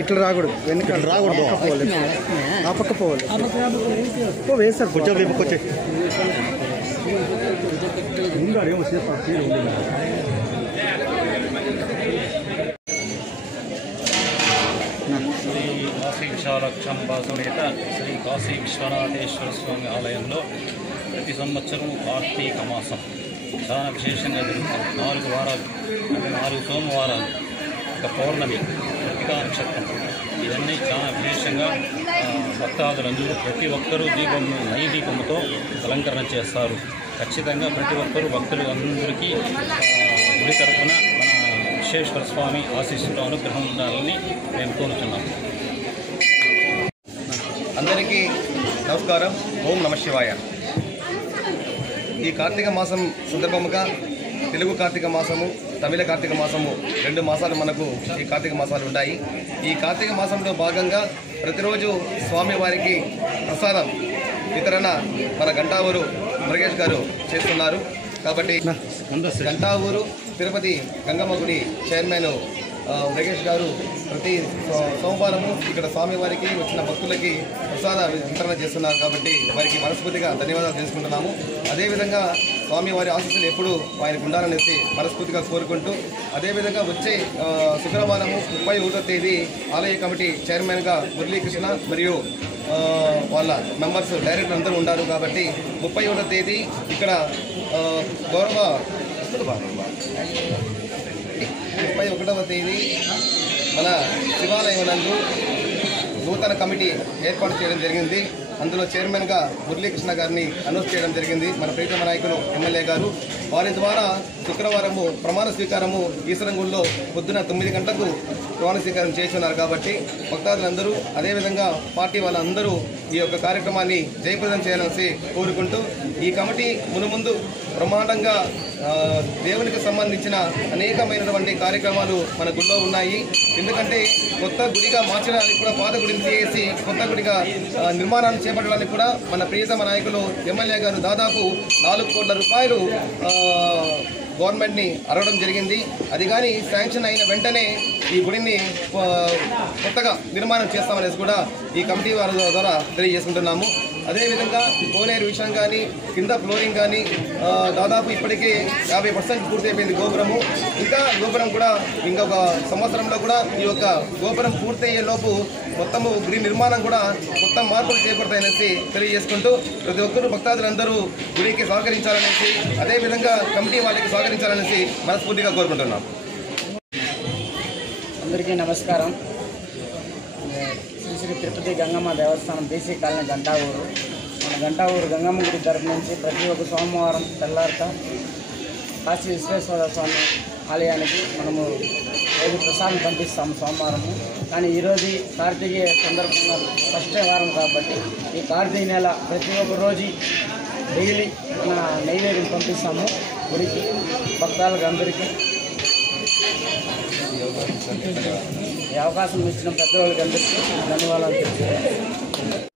ఇట్లా రాకూడదు, వెనక రాకూడదు, పోవాలి, ఆ పక్క పోవాలి. వేస్తారు కొంచెం వైపుకొచ్చే ఏమో శ్రీ కాశీ విశాలక్షంబ సమేత శ్రీ కాశీ విశ్వనాథేశ్వర స్వామి ఆలయంలో ప్రతి సంవత్సరం కార్తీక మాసం చాలా విశేషంగా జరుగుతుంది. 4 వారాలు, 4 సోమవారాలు, ఒక పౌర్ణమి, కృతికా నక్షత్రం, ఇవన్నీ చాలా విశేషంగా భక్తాదులందరూ ప్రతి ఒక్కరూ దీపము నెయ్యి దీపముతో అలంకరణ చేస్తారు. ఖచ్చితంగా ప్రతి ఒక్కరూ భక్తులు అందరికీ గుడి తరఫున మన విశ్వేశ్వర స్వామి ఆశీస్సులో అనుగ్రహం ఉండాలని మేము కోరుతున్నాము. అందరికీ నమస్కారం. ఓం నమ శివాయ. ఈ కార్తీక మాసం సందర్భముగా తెలుగు కార్తీక మాసము, తమిళ కార్తీక మాసము 2 మాసాలు మనకు ఈ కార్తీక మాసాలు ఉన్నాయి. ఈ కార్తీక మాసంలో భాగంగా ప్రతిరోజు స్వామివారికి ప్రసాదం వితరణ మన గంటావూరు మురుగేష్ గారు చేస్తున్నారు. కాబట్టి గంటావూరు తిరుపతి గంగమ్మ గుడి చైర్మన్ మురుగేష్ గారు ప్రతి సోమవారము ఇక్కడ స్వామివారికి వచ్చిన భక్తులకి ప్రసాద వితరణ చేస్తున్నారు. కాబట్టి వారికి మనస్ఫూర్తిగా ధన్యవాదాలు తెలుసుకుంటున్నాము. అదేవిధంగా స్వామివారి ఆశీస్సులు ఎప్పుడూ ఆయనకు ఉండాలనేసి మనస్ఫూర్తిగా కోరుకుంటూ, అదేవిధంగా వచ్చే శుక్రవారము 31వ తేదీ ఆలయ కమిటీ చైర్మన్గా మురళీకృష్ణ మరియు వాళ్ళ మెంబర్స్ డైరెక్టర్ అందరూ ఉన్నారు. కాబట్టి 31వ తేదీ ఇక్కడ గౌరవ 31వ తేదీ మన శివాలయం నందు నూతన కమిటీ ఏర్పాటు చేయడం జరిగింది. అందులో చైర్మన్గా మురళీకృష్ణ గారిని అనౌన్స్ చేయడం జరిగింది మన ప్రీతమ నాయకులు ఎమ్మెల్యే గారు. వారి ద్వారా శుక్రవారము ప్రమాణ స్వీకారము ఈశ్వరంగుల్లో పొద్దున 9 గంటలకు ప్రమాణ స్వీకారం చేస్తున్నారు. కాబట్టి భక్తాదులందరూ అదేవిధంగా పార్టీ వాళ్ళందరూ ఈ యొక్క కార్యక్రమాన్ని జయప్రదం చేయాలని కోరుకుంటూ, ఈ కమిటీ మునుముందు బ్రహ్మాండంగా దేవునికి సంబంధించిన అనేకమైనటువంటి కార్యక్రమాలు మన గుడిలో ఉన్నాయి. ఎందుకంటే కొత్త గుడిగా మార్చడానికి కూడా పాత గుడిని తీసి కొత్త గుడిగా నిర్మాణాన్ని చేపట్టడానికి కూడా మన ప్రియతమ నాయకులు ఎమ్మెల్యే గారు దాదాపు 4 కోట్ల రూపాయలు గవర్నమెంట్ని అడగడం జరిగింది. అది కానీ శాంక్షన్ అయిన వెంటనే ఈ గుడిని కొత్తగా నిర్మాణం చేస్తామనేసి కూడా ఈ కమిటీ వారి ద్వారా తెలియజేసుకుంటున్నాము. అదేవిధంగా కోనేరు విషయం కానీ, కింద ఫ్లోరింగ్ కానీ దాదాపు ఇప్పటికే 50% పూర్తి అయిపోయింది గోపురము. ఇంకా గోపురం కూడా ఇంకొక సంవత్సరంలో కూడా ఈ యొక్క గోపురం పూర్తయ్యే లోపు మొత్తము గుడి నిర్మాణం కూడా మొత్తం మార్పులు చేపడతాయనేసి తెలియజేసుకుంటూ, ప్రతి ఒక్కరూ భక్తాదులందరూ గుడికి సహకరించాలనేసి, అదేవిధంగా కమిటీ వాళ్ళకి సహకరించాలనేసి మనస్ఫూర్తిగా కోరుకుంటున్నాం. అందరికీ నమస్కారం. శ్రీ తిరుపతి గంగమ్మ దేవస్థానం బీసీ కాలనీ గంటావూరు, మన గంటావూరు గంగమ్మ గుడి తరపు నుంచి ప్రతి ఒక్క సోమవారం తెల్లారిత కాశీ విశ్వేశ్వర స్వామి ఆలయానికి మనము రోజు ప్రసాదం పంపిస్తాము సోమవారము. కానీ ఈరోజు కార్తీక సందర్భంగా ఫస్ట్ వారం కాబట్టి ఈ కార్తీక నెల ప్రతి ఒక్క రోజు డైలీ మన నైవేద్యం పంపిస్తాము గుడికి భక్తులకు అందరికీ. ఈ అవకాశం ఇచ్చిన పెద్దవాళ్ళకి అందరికీ ధన్యవాదాలు తెలుసు.